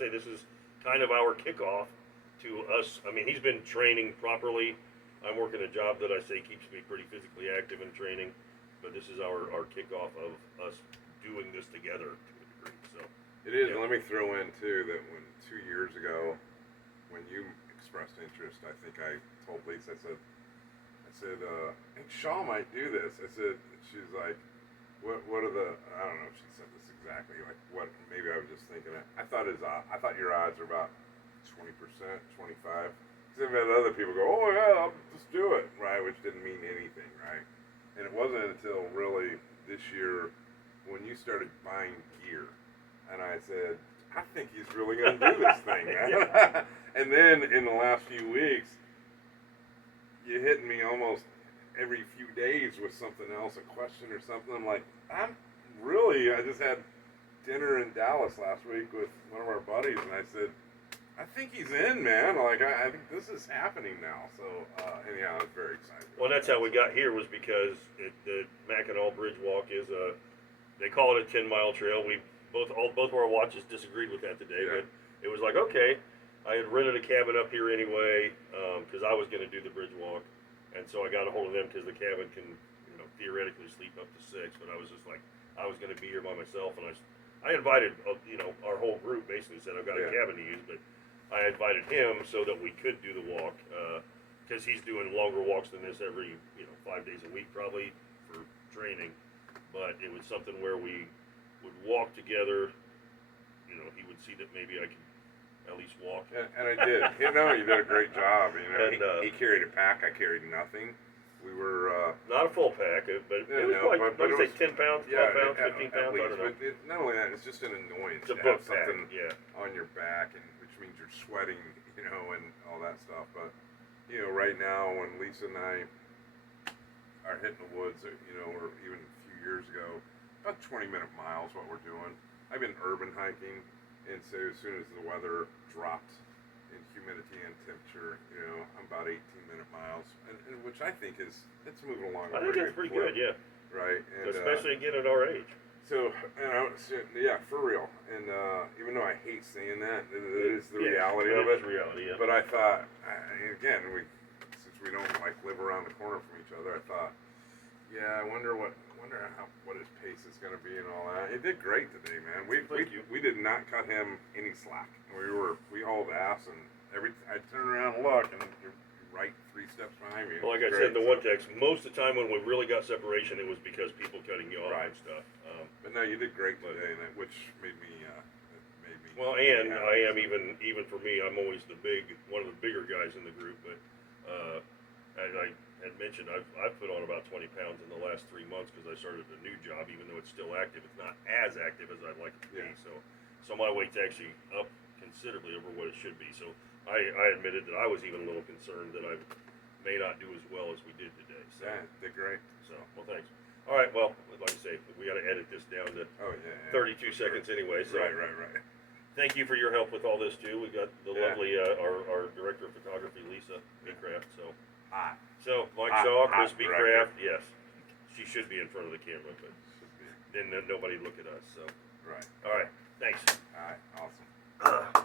say, this is kind of our kickoff to us. I mean, he's been training properly. I'm working a job that I say keeps me pretty physically active in training, but this is our kickoff of us doing this together to a degree. So it is. Yeah. Let me throw in too that when 2 years ago, when you expressed interest, I think I told Lisa, I said, I think Shaw might do this. I said, she's like, what are the? I don't know if she said this exactly. Like what? Maybe I was just thinking it. I thought your odds are about 20%, 25%. I've had other people go, oh yeah, I'll just do it, right? Which didn't mean anything, right? And it wasn't until really this year when you started buying gear, and I said, I think he's really going to do this thing, man. Yeah. And then in the last few weeks, you hit me almost every few days with something else, a question or something. I'm like, I just had dinner in Dallas last week with one of our buddies, and I said, I think he's in, man. Like, I think this is happening now. So, anyhow, I was very excited. Well, that's how we got here, was because the Mackinaw Bridge Walk is they call it a 10-mile trail. We both of our watches disagreed with that today, yeah. But it was like, okay, I had rented a cabin up here anyway, because I was going to do the bridge walk, and so I got a hold of them because the cabin can, theoretically sleep up to 6. But I was just like, I was going to be here by myself, and I invited, our whole group. Basically said, I've got a cabin to use, but I invited him so that we could do the walk, because he's doing longer walks than this every, 5 days a week probably for training. But it was something where we would walk together. He would see that maybe I could at least walk. And I did. You did a great job. And, he carried a pack. I carried nothing. We were not a full pack, but it was like, I would say 10 pounds, 12 pounds, 15 pounds. Least, I don't know. But not only that, it's just an annoyance to have pack, something on your back, and which means you're sweating, and all that stuff. But right now, when Lisa and I are hitting the woods, or even a few years ago, about 20-minute miles, what we're doing. I've been urban hiking, and so as soon as the weather dropped in humidity and temperature, I'm about 18-minute miles, and which I think it's moving along. I think that's pretty good, yeah. Right, and, especially again at our age. So, yeah, for real. And even though I hate saying that, it is the reality of it. It is reality, yeah. But I thought, again, since we don't live around the corner from each other, I thought, yeah, I wonder what his pace is going to be and all that. It did great today, man. We did not cut him any slack. We hauled ass, and I turn around and look, and you're right 3 steps behind me. Well, like I said, the one text, most of the time when we really got separation, it was because people cutting you off and stuff. But no, you did great today, which made me. Well, and I am even for me, I'm always one of the bigger guys in the group. But as I had mentioned, I've put on about 20 pounds in the last 3 months because I started a new job. Even though it's still active, it's not as active as I'd like it to be. So my weight's actually up considerably over what it should be. So I admitted that I was even a little concerned that I may not do as well as we did today. So, yeah, did great. So, well, thanks. All right, well, like I say, we got to edit this down to 32 seconds anyway. So right. Thank you for your help with all this too. We got the lovely our director of photography, Lisa Becraft. So Mike Shaw, Chris Becraft. Yes, she should be in front of the camera, but then nobody look at us. So right. All right. Thanks. All right. Awesome.